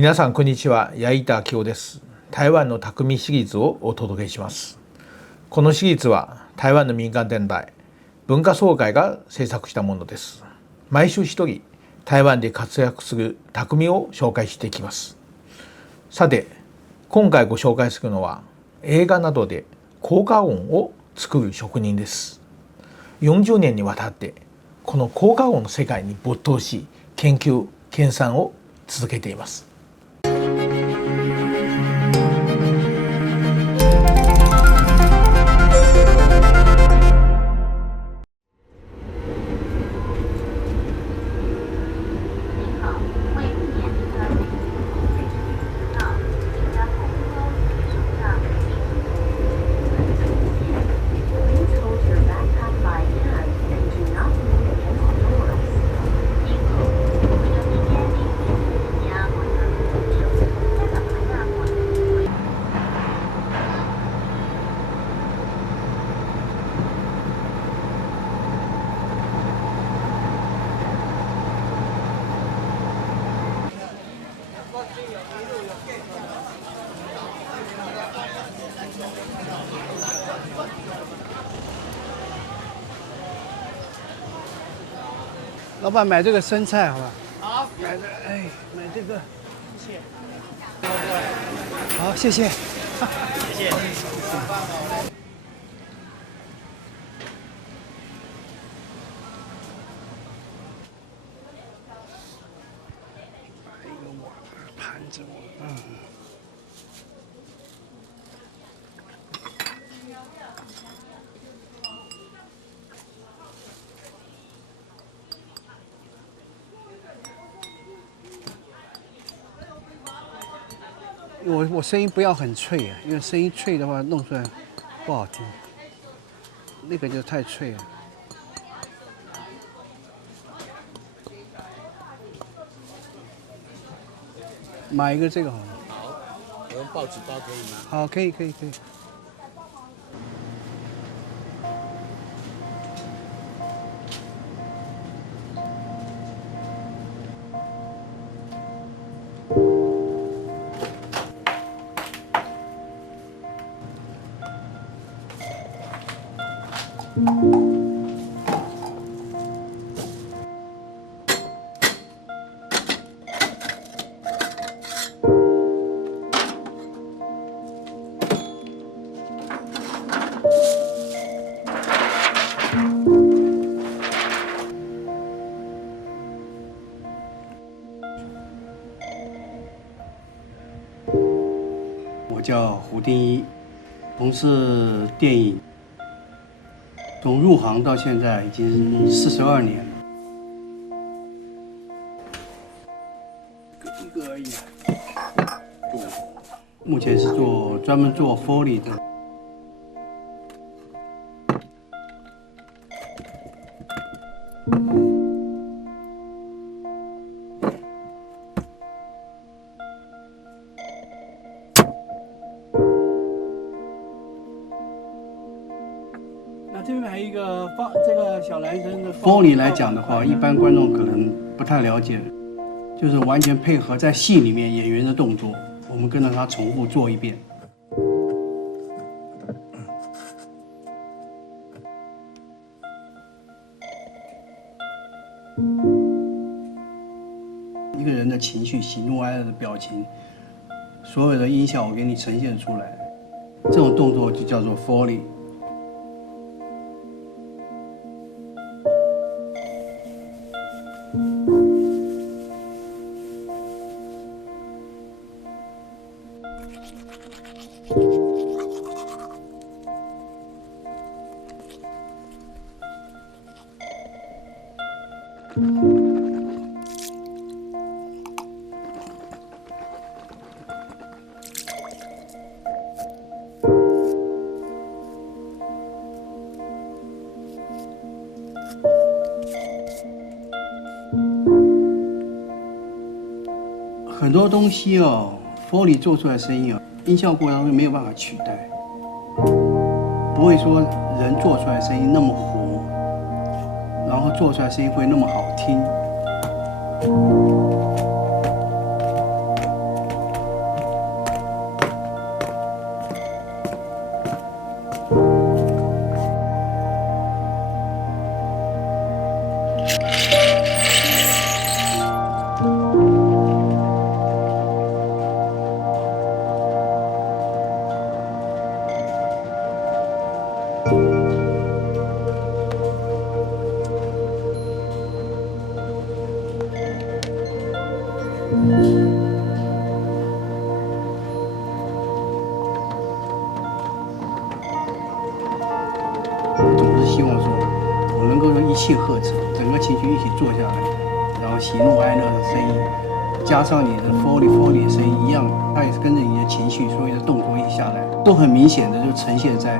皆さんこんにちは、矢板明夫です。台湾の匠シリーズをお届けします。このシリーズは台湾の民間電台文化総会が制作したものです。毎週一人台湾で活躍する匠を紹介していきます。さて、今回ご紹介するのは映画などで効果音を作る職人です。40年にわたってこの効果音の世界に没頭し、研究研鑽を続けています。老板买这个生菜好吧？好，买这个，谢谢。好，谢谢。谢谢。盘子我声音不要很脆啊，因为声音脆的话弄出来不好听，那个就太脆了。买一个这个好了。好，我用报纸包可以吗？好，可以。我叫胡定一，从事电影，从入行到现在已经42年了，一个而已。目前是专门做 Foley 的。那这边还有一个这个小男生的 Foley 来讲的话，一般观众可能不太了解，就是完全配合在戏里面演员的动作，我们跟着他重复做一遍。一个人的情绪、喜怒哀乐的表情，所有的音效我给你呈现出来，这种动作就叫做 Foley。很多东西哦 ，Foley 做出来的声音哦，音效过程中没有办法取代，不会说人做出来的声音那么活，然后做出来的声音会那么好听。总是希望说，我能够一气呵成，整个情绪一起坐下来，然后喜怒哀乐的声音，加上你的 Foley 的声音一样，它也是跟着你的情绪，所有的动作一起下来，都很明显的就呈现在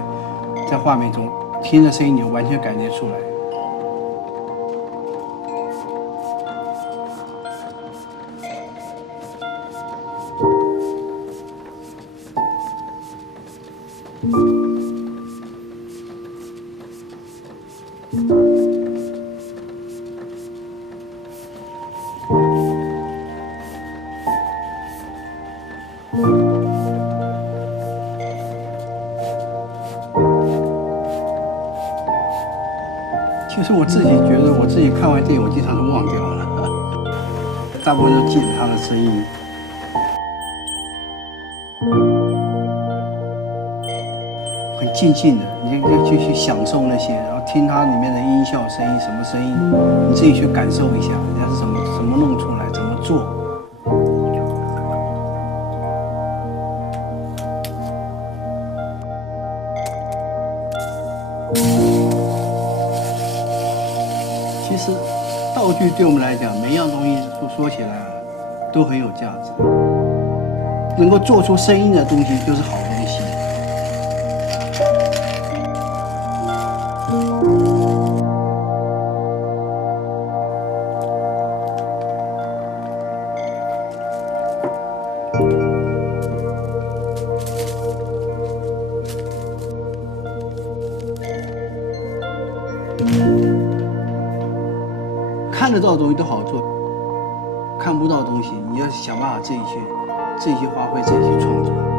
画面中，听着声音你就完全感觉出来。其实我自己觉得，我自己看完电影，我经常都忘掉了，大部分都记得他的声音。很静静的，你就去享受那些，然后听它里面的音效声音，什么声音，你自己去感受一下，人家是怎么弄出来，怎么做。其实道具对我们来讲，每一样东西说起来都很有价值。能够做出声音的东西就是好东西。看得到的东西都好做，看不到的东西，你要想办法自己去发挥，自己去创作。